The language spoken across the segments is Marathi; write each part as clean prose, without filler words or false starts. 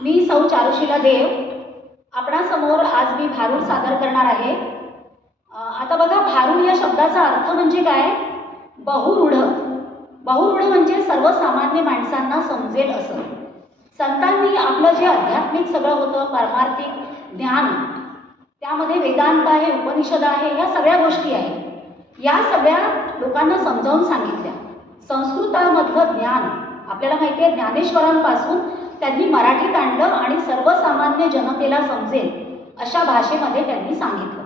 मी सौ चारुशीला देव आपणासमोर आज मी भारूड सादर करणार आहे। आता बघा, भारूड या शब्दाचा अर्थ म्हणजे काय? बहुरूढ। बहुरूढ म्हणजे सर्वसामान्य माणसांना समजेल असं। संतांनी आपलं जे आध्यात्मिक सगळं होतं, पारमार्थिक ज्ञान, त्यामध्ये वेदांत आहे, उपनिषद आहे, ह्या सगळ्या गोष्टी आहेत, या सगळ्या लोकांना समजावून सांगितल्या। संस्कृतामधलं ज्ञान आपल्याला माहिती आहे, ज्ञानेश्वरांपासून त्यांनी मराठीत आणलं आणि सर्वसामान्य जनतेला समजेल अशा भाषेमध्ये त्यांनी सांगितलं।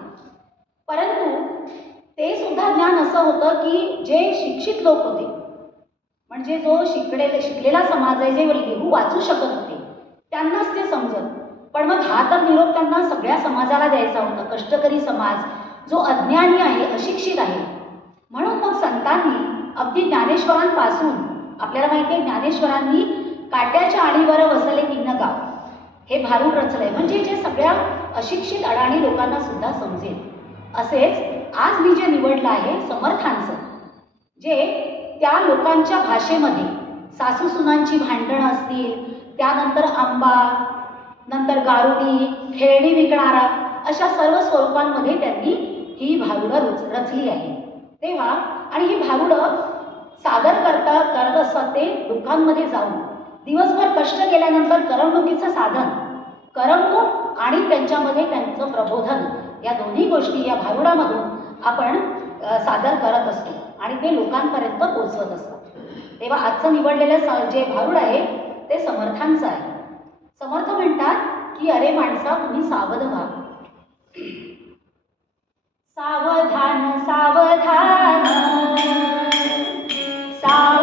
परंतु ते सुद्धा ज्ञान असं होतं की जे शिक्षित लोक होते, म्हणजे जो शिकलेला समाज आहे, जे लिहू वाचू शकत होते, त्यांनाच ते समजत। पण मग हा तर निरोप त्यांना सगळ्या समाजाला द्यायचा होता, कष्टकरी समाज जो अज्ञानी आहे, अशिक्षित आहे। म्हणून मग संतांनी अगदी ज्ञानेश्वरांपासून, आपल्याला माहिती आहे ज्ञानेश्वरांनी काट्याच्या आळीवर वसले तीन गाव हे भारूड रचलंय, म्हणजे जे सगळ्या अशिक्षित अडाणी लोकांना सुद्धा समजेल। असेच आज मी जे निवडलं आहे समर्थांचं, जे त्या लोकांच्या भाषेमध्ये सासूसुनांची भांडणं असतील, त्यानंतर आंबा, नंतर गारुडी, खेळणी विकणारा, अशा सर्व स्वरूपांमध्ये त्यांनी ही भारुडं रचली आहे। तेव्हा आणि ही भारुडं सादर करत असतात ते लोकांमध्ये जाऊन, दिवसभर कष्ट केल्यानंतर करमणुकीचं साधन, करमणूक आणि त्यांच्यामध्ये त्यांचं प्रबोधन, या दोन्ही गोष्टी या भारुडामधून आपण सादर करत असतो आणि ते लोकांपर्यंत पोचवत असतात। तेव्हा आजचं निवडलेलं जे भारूड आहे ते समर्थांचं आहे। समर्थ म्हणतात की अरे माणसा, तुम्ही सावध व्हा। सावधान सावधान सावधान